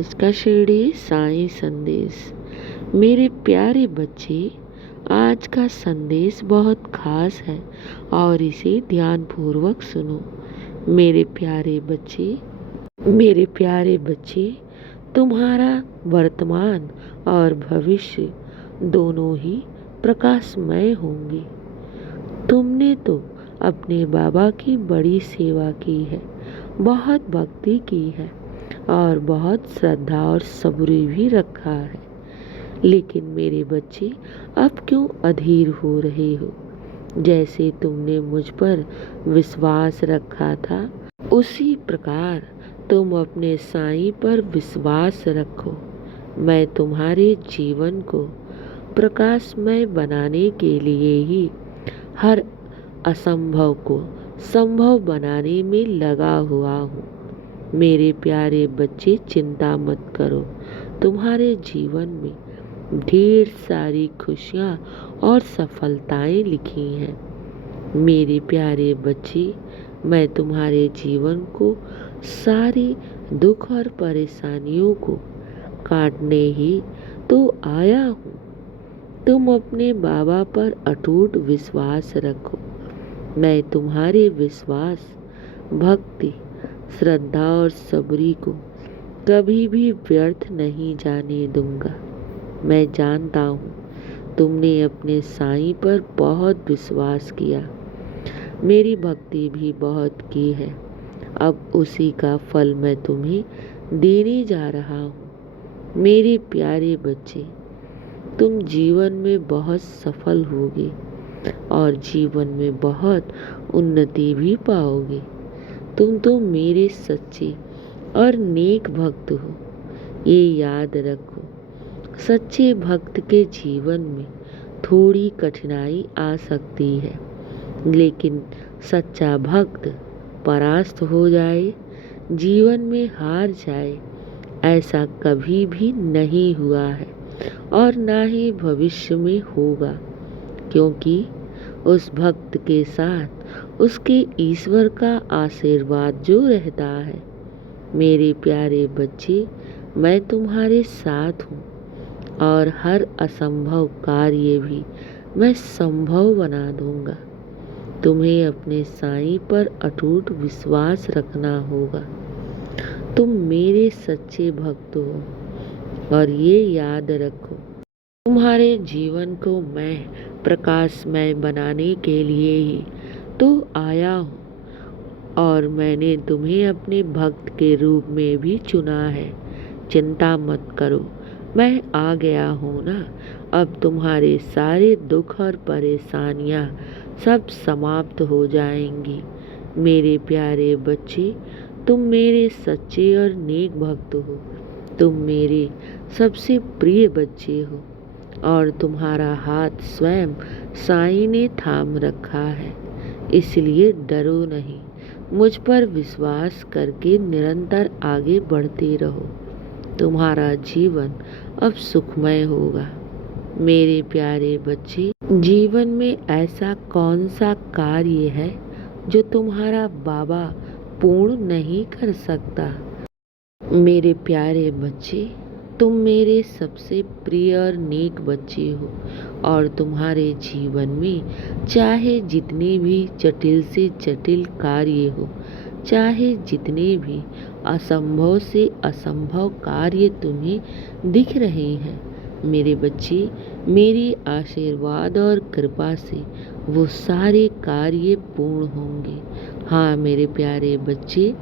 आज का शिरडी साईं संदेश। मेरे प्यारे बच्चे, आज का संदेश बहुत खास है और इसे ध्यानपूर्वक सुनो। मेरे प्यारे बच्चे, तुम्हारा वर्तमान और भविष्य दोनों ही प्रकाशमय होंगे। तुमने तो अपने बाबा की बड़ी सेवा की है, बहुत भक्ति की है और बहुत श्रद्धा और सब्र भी रखा है। लेकिन मेरे बच्चे, अब क्यों अधीर हो रहे हो? जैसे तुमने मुझ पर विश्वास रखा था, उसी प्रकार तुम अपने साईं पर विश्वास रखो। मैं तुम्हारे जीवन को प्रकाशमय बनाने के लिए ही हर असंभव को संभव बनाने में लगा हुआ हूँ। मेरे प्यारे बच्चे, चिंता मत करो। तुम्हारे जीवन में ढेर सारी खुशियाँ और सफलताएं लिखी हैं। मेरे प्यारे बच्चे, मैं तुम्हारे जीवन को सारी दुख और परेशानियों को काटने ही तो आया हूँ। तुम अपने बाबा पर अटूट विश्वास रखो। मैं तुम्हारे विश्वास, भक्ति, श्रद्धा और सब्री को कभी भी व्यर्थ नहीं जाने दूंगा। मैं जानता हूँ तुमने अपने साईं पर बहुत विश्वास किया, मेरी भक्ति भी बहुत की है। अब उसी का फल मैं तुम्हें देने जा रहा हूँ। मेरे प्यारे बच्चे, तुम जीवन में बहुत सफल होगे और जीवन में बहुत उन्नति भी पाओगे। तुम तो मेरे सच्चे और नेक भक्त हो, ये याद रखो। सच्चे भक्त के जीवन में थोड़ी कठिनाई आ सकती है, लेकिन सच्चा भक्त परास्त हो जाए, जीवन में हार जाए, ऐसा कभी भी नहीं हुआ है और ना ही भविष्य में होगा। क्योंकि उस भक्त के साथ उसके ईश्वर का आशीर्वाद जो रहता है। मेरे प्यारे बच्चे, मैं तुम्हारे साथ हूँ और हर असंभव कार्य भी मैं संभव बना दूंगा। तुम्हें अपने साईं पर अटूट विश्वास रखना होगा। तुम मेरे सच्चे भक्त हो और ये याद रखो, तुम्हारे जीवन को मैं प्रकाशमय बनाने के लिए ही तो आया हूँ और मैंने तुम्हें अपने भक्त के रूप में भी चुना है। चिंता मत करो, मैं आ गया हूँ ना। अब तुम्हारे सारे दुख और परेशानियाँ सब समाप्त हो जाएंगी। मेरे प्यारे बच्चे, तुम मेरे सच्चे और नेक भक्त हो। तुम मेरे सबसे प्रिय बच्चे हो और तुम्हारा हाथ स्वयं साईं ने थाम रखा है। इसलिए डरो नहीं, मुझ पर विश्वास करके निरंतर आगे बढ़ते रहो। तुम्हारा जीवन अब सुखमय होगा। मेरे प्यारे बच्चे, जीवन में ऐसा कौन सा कार्य है जो तुम्हारा बाबा पूर्ण नहीं कर सकता? मेरे प्यारे बच्चे, तुम मेरे सबसे प्रिय और नेक बच्चे हो और तुम्हारे जीवन में चाहे जितने भी जटिल से जटिल कार्य हो, चाहे जितने भी असंभव से असंभव कार्य तुम्हें दिख रहे हैं, मेरे बच्चे, मेरी आशीर्वाद और कृपा से वो सारे कार्य पूर्ण होंगे। हाँ मेरे प्यारे बच्चे,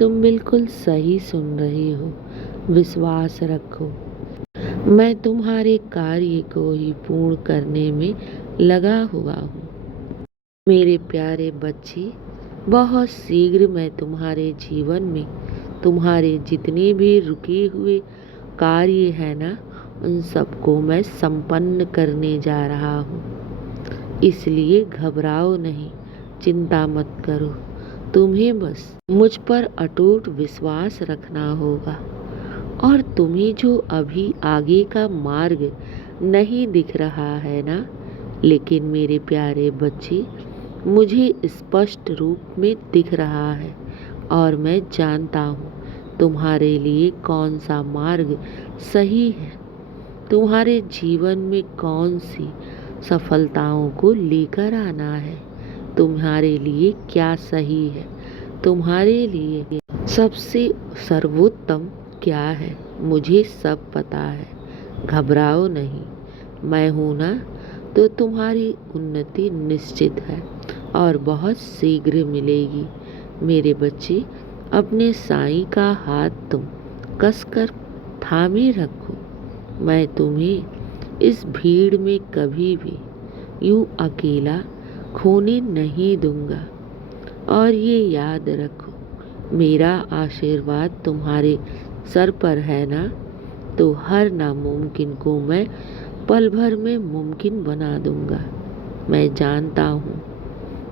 तुम बिल्कुल सही सुन रहे हो। विश्वास रखो, मैं तुम्हारे कार्य को ही पूर्ण करने में लगा हुआ हूँ। मेरे प्यारे बच्चे, बहुत शीघ्र मैं तुम्हारे जीवन में तुम्हारे जितने भी रुके हुए कार्य हैं ना, उन सबको मैं संपन्न करने जा रहा हूँ। इसलिए घबराओ नहीं, चिंता मत करो। तुम्हें बस मुझ पर अटूट विश्वास रखना होगा और तुम्हें जो अभी आगे का मार्ग नहीं दिख रहा है ना, लेकिन मेरे प्यारे बच्चे, मुझे स्पष्ट रूप में दिख रहा है और मैं जानता हूँ तुम्हारे लिए कौन सा मार्ग सही है, तुम्हारे जीवन में कौन सी सफलताओं को लेकर आना है, तुम्हारे लिए क्या सही है, तुम्हारे लिए सबसे सर्वोत्तम क्या है, मुझे सब पता है। घबराओ नहीं, मैं हूं ना, तो तुम्हारी उन्नति निश्चित है और बहुत शीघ्र मिलेगी। मेरे बच्चे, अपने साईं का हाथ तुम कसकर थामे रखो। मैं तुम्हें इस भीड़ में कभी भी यूं अकेला खोने नहीं दूंगा। और ये याद रखो, मेरा आशीर्वाद तुम्हारे सर पर है ना, तो हर नामुमकिन को मैं पल भर में मुमकिन बना दूंगा। मैं जानता हूँ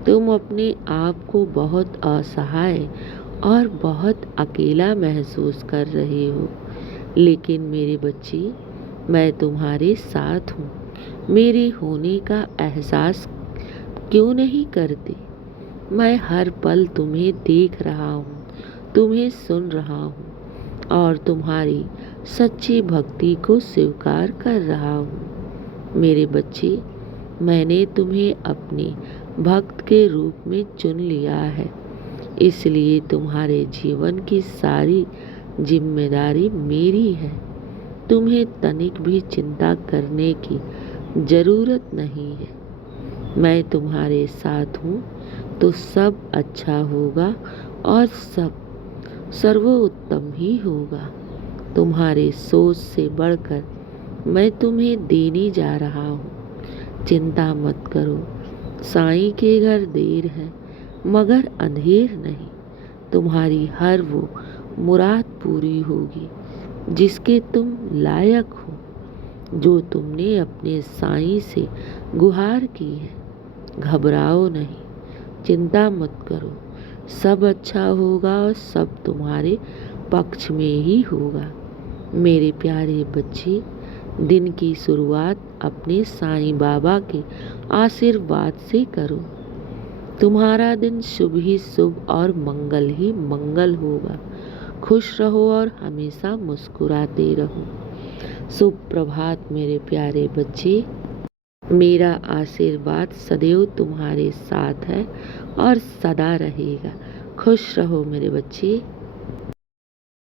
तुम अपने आप को बहुत असहाय और बहुत अकेला महसूस कर रहे हो, लेकिन मेरे बच्चे, मैं तुम्हारे साथ हूँ। मेरे होने का एहसास क्यों नहीं करते? मैं हर पल तुम्हें देख रहा हूँ, तुम्हें सुन रहा हूँ और तुम्हारी सच्ची भक्ति को स्वीकार कर रहा हूँ। मेरे बच्चे, मैंने तुम्हें अपने भक्त के रूप में चुन लिया है, इसलिए तुम्हारे जीवन की सारी जिम्मेदारी मेरी है। तुम्हें तनिक भी चिंता करने की जरूरत नहीं है। मैं तुम्हारे साथ हूँ, तो सब अच्छा होगा और सब सर्वोत्तम ही होगा। तुम्हारे सोच से बढ़कर मैं तुम्हें देने जा रहा हूँ। चिंता मत करो, साईं के घर देर है मगर अंधेर नहीं। तुम्हारी हर वो मुराद पूरी होगी जिसके तुम लायक हो, जो तुमने अपने साईं से गुहार की है। घबराओ नहीं, चिंता मत करो, सब अच्छा होगा और सब तुम्हारे पक्ष में ही होगा। मेरे प्यारे बच्चे, दिन की शुरुआत अपने साईं बाबा के आशीर्वाद से करो। तुम्हारा दिन शुभ ही शुभ और मंगल ही मंगल होगा। खुश रहो और हमेशा मुस्कुराते रहो। शुभ प्रभात मेरे प्यारे बच्चे। मेरा आशीर्वाद सदैव तुम्हारे साथ है और सदा रहेगा। खुश रहो मेरे बच्चे।